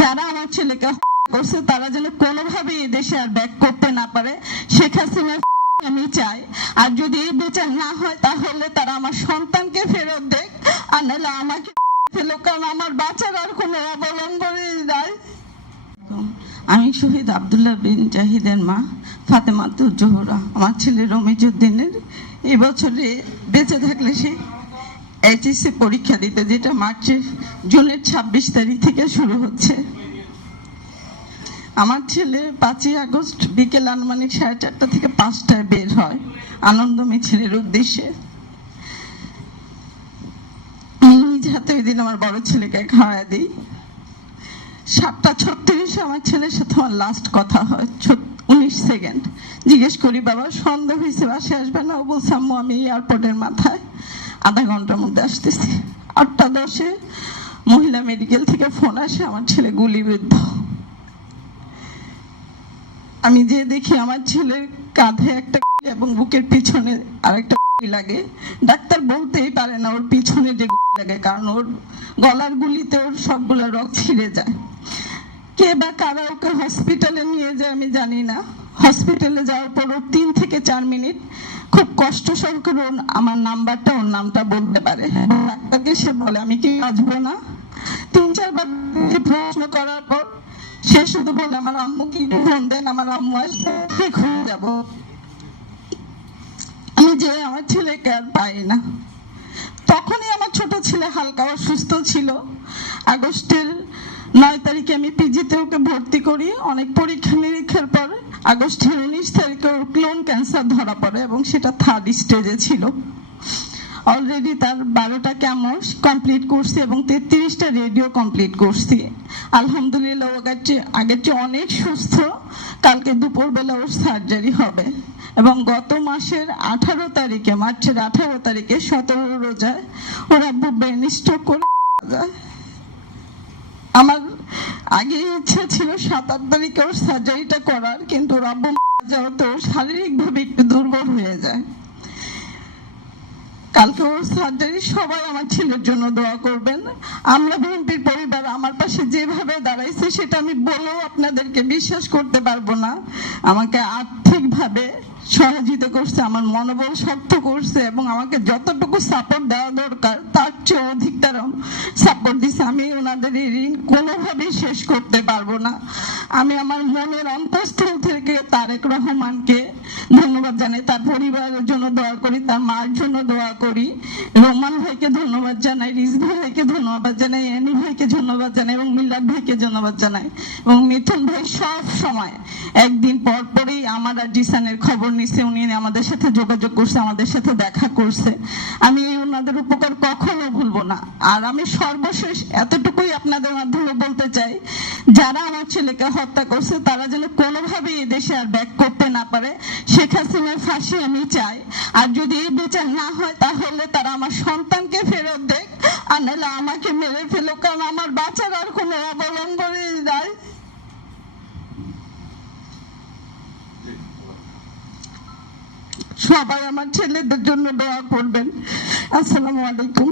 যারা আমার ছেলেকে করছে তারা যেন কোনোভাবে এই দেশে আর ব্যাক করতে না পারে। শেখ হাসিনার আমি চাই, আর যদি এই বিচার না হয় তাহলে তারা আমার সন্তানকে ফেরত দেখ, আর নাহলে আমাকে ফেলো, কারণ আমার বাচ্চার আর কোনো অবলম্বনই নাই। আমি শহীদ আব্দুল্লাহ বিন জাহিদের মা ফাতেমাতুল জোহরা। আমার ছেলে রমিজউদ্দিনের এবছরে বেঁচে থাকলে সে এইচএসসি পরীক্ষা দিতে, যেটা জুনের 26 তারিখ থেকে শুরু হচ্ছে। আমার ছেলে 5ই আগস্ট বিকেল আনুমানিক 4:30 থেকে 5টায় বের হয় আনন্দ মিছিলের উদ্দেশ্যে। নিজ হাতে ওই দিন আমার বড় ছেলেকে খাওয়া দিই। 7:36 আমার ছেলের সাথে আমার লাস্ট কথা হয়, 19 সেকেন্ড। জিজ্ঞেস করি, বাবা সন্ধ্যা হয়েছে, বাসায় আসবে না? ও বলছে, আম্মু আমি এয়ারপোর্টের মাথায়, আধা ঘন্টার মধ্যে আসতেছি। 8:10 মহিলা মেডিকেল থেকে ফোন আসে, আমার ছেলে গুলিবিদ্ধ। আমি যে দেখি আমার ছেলের কাঁধে একটা এবং বুকের পিছনে আরেকটা লাগে। ডাক্তার বলতেই পারে না ওর পিছনে যে গুলি লাগে, কারণ ওর গলার গুলিতে ওর সবগুলো রক্ত ছিঁড়ে যায়। কে বা কারা ওকে হসপিটালে নিয়ে যায় আমি জানি না। হসপিটালে যাওয়ার পর ওর 3 থেকে 4 মিনিট খুব কষ্ট সহকারে আমার নাম্বারটা, ওর নামটা বলতে পারে। ডাক্তারকে সে বলে, আমি কি বাঁচবো না? 3-4 বার প্রশ্ন করার পর সে শুধু বলে, আমার আম্মু কি ফোন দেন, আমার আম্মু আসলে ঠিক হয়ে যাব। আমি যে আমার ছেলেকে আর পাই না। তখনই আমার ছোট ছেলে হালকা অসুস্থ ছিল। আগস্টের 9 তারিখে আমি পিজিতে ওকে ভর্তি করি। অনেক পরীক্ষা নিরীক্ষার পর আগস্টের 19 তারিখে ওর ক্লোন ক্যান্সার ধরা পড়ে এবং সেটা 3rd স্টেজে ছিল। অলরেডি তার 12টা কেমো কমপ্লিট করছি এবং 33টা রেডিও কমপ্লিট করছি। আলহামদুলিল্লাহ আগের চেয়ে অনেক সুস্থ। কালকে দুপুরবেলা ওর সার্জারি হবে এবং গত মাসের 18 তারিখে, মার্চের 18 তারিখে 17 রোজায় ওর আব্বু ব্রেন স্ট্রোক করে যায়। আমার আগে ইচ্ছা ছিল 7-8 তারিখে ওর সার্জারিটা করার, কিন্তু ওর আব্বু মারা যাওয়াতে ওর শারীরিকভাবে একটু দুর্বল হয়ে যায়। কালকে ওর সার্জারি, সবাই আমার ছেলের জন্য দোয়া করবেন। আমরা বিএনপির পরিবার আমার পাশে যেভাবে দাঁড়াইছে সেটা আমি বলেও আপনাদেরকে বিশ্বাস করতে পারবো না। আমাকে আর্থিকভাবে সহযোগিতা করছে, আমার মনোবল শক্ত করছে এবং আমাকে যতটুকু সাপোর্ট দেওয়া দরকার তার চেয়ে অধিক তারা সাপোর্ট দিচ্ছে। আমি ওনাদের এই ঋণ কোনোভাবেই শেষ করতে পারবো না। আমি আমার মনের অন্তঃস্থল থেকে তারেক রহমানকে ধন্যবাদ জানাই, তার পরিবারের জন্য দোয়া করি, তার মার জন্য দোয়া করি। রোমান ভাইকে ধন্যবাদ জানাই, রিজভি ভাইকে ধন্যবাদ জানাই, এনি ভাইকে ধন্যবাদ জানাই এবং মিল্লাত ভাইকে ধন্যবাদ জানাই। এবং মিথুন ভাই সব সময় একদিন পর পরেই আমার আর জিসানের খবর নিচ্ছে, উনি আমাদের সাথে যোগাযোগ করছে, আমাদের সাথে দেখা করছে। আমি ওনাদের উপকার কখনো ভুলবো না। আর আমি সর্বশেষ এতটুকুই আপনাদের মাধ্যমে বলতে চাই, যারা আমার ছেলেকে হত্যা করছে তারা যেন কোনোভাবে এই দেশে আর ব্যাক করতে না পারে। শেখ হাসিনার ফাঁসি আমি চাই, আর যদি এই বিচার না হয় তাহলে তারা আমার সন্তানকে ফেরত দেখ, আর নাহলে আমাকে মেরে ফেলো, কারণ আমার বাচ্চার আর কোনো অবলম্বনই নাই। সবাই আমার ছেলেদের জন্য দোয়া করবেন। আসসালামু আলাইকুম।